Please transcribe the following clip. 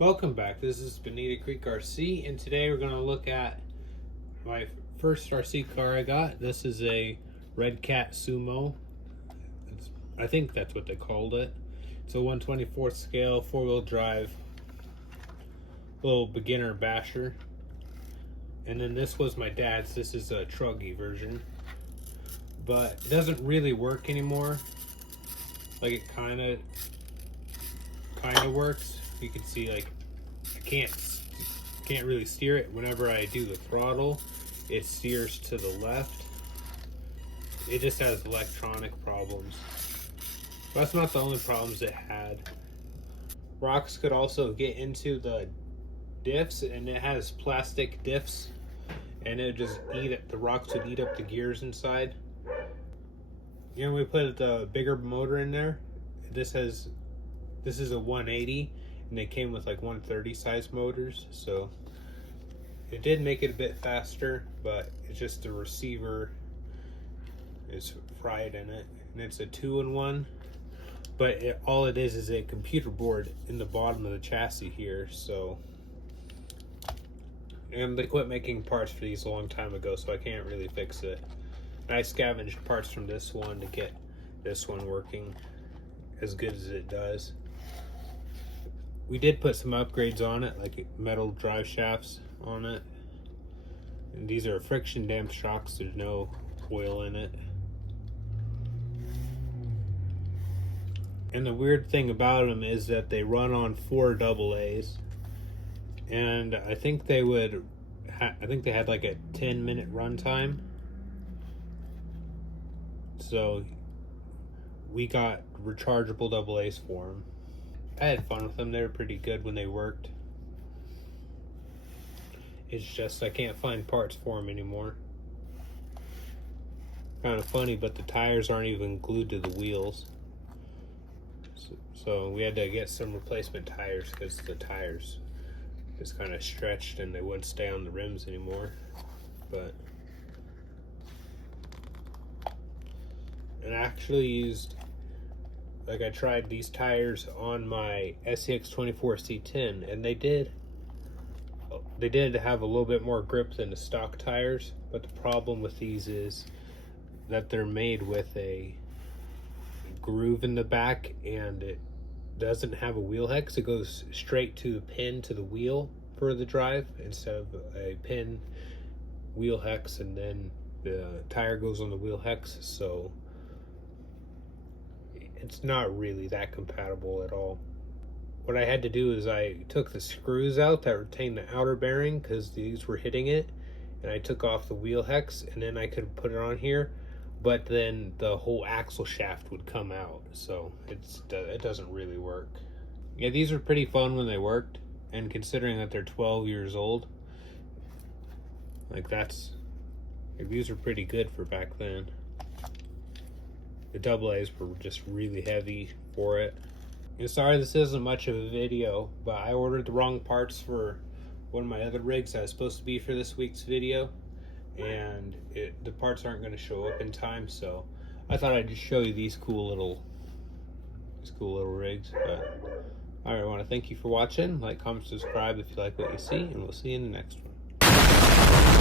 Welcome back. This is Bonita Creek RC, and today we're going to look at my first RC car I got. This is a Redcat SUMO. I think that's what they called it. It's a 1/24th scale, four-wheel drive, little beginner basher. And then this was my dad's. This is a truggy version, but it doesn't really work anymore. Like it kind of works. You can see, like, I can't really steer it. Whenever I do the throttle, it steers to the left. It just has electronic problems. But that's not the only problems it had. Rocks could also get into the diffs, and it has plastic diffs, and it just the rocks would eat up the gears inside. You know, we put the bigger motor in there. This is a 180, and they came with like 130 size motors, so it did make it a bit faster, but it's just the receiver is fried in it, and it's a 2-in-1. But all it is a computer board in the bottom of the chassis here. So, and they quit making parts for these a long time ago, so I can't really fix it. And I scavenged parts from this one to get this one working as good as it does. We did put some upgrades on it, like metal drive shafts on it. And these are friction damped shocks, there's no oil in it. And the weird thing about them is that they run on 4 AA's. And I think they had like a 10-minute run time. So we got rechargeable AA's for them. I had fun with them. They were pretty good when they worked. It's just I can't find parts for them anymore. Kind of funny, but the tires aren't even glued to the wheels. So we had to get some replacement tires because the tires just kind of stretched and they wouldn't stay on the rims anymore. But and I actually used, like, I tried these tires on my SCX24C10, and they did have a little bit more grip than the stock tires, but the problem with these is that they're made with a groove in the back, and it doesn't have a wheel hex. It goes straight to the pin to the wheel for the drive instead of a pin wheel hex, and then the tire goes on the wheel hex, so it's not really that compatible at all. What I had to do is I took the screws out that retain the outer bearing because these were hitting it, and I took off the wheel hex, and then I could put it on here, but then the whole axle shaft would come out, so it doesn't really work. Yeah, these were pretty fun when they worked, and considering that they're 12 years old, these were pretty good for back then. The AA's were just really heavy for it. And sorry this isn't much of a video, but I ordered the wrong parts for one of my other rigs that was supposed to be for this week's video, and the parts aren't going to show up in time, so I thought I'd just show you these cool little rigs. But alright, I want to thank you for watching. Like, comment, subscribe if you like what you see, and we'll see you in the next one.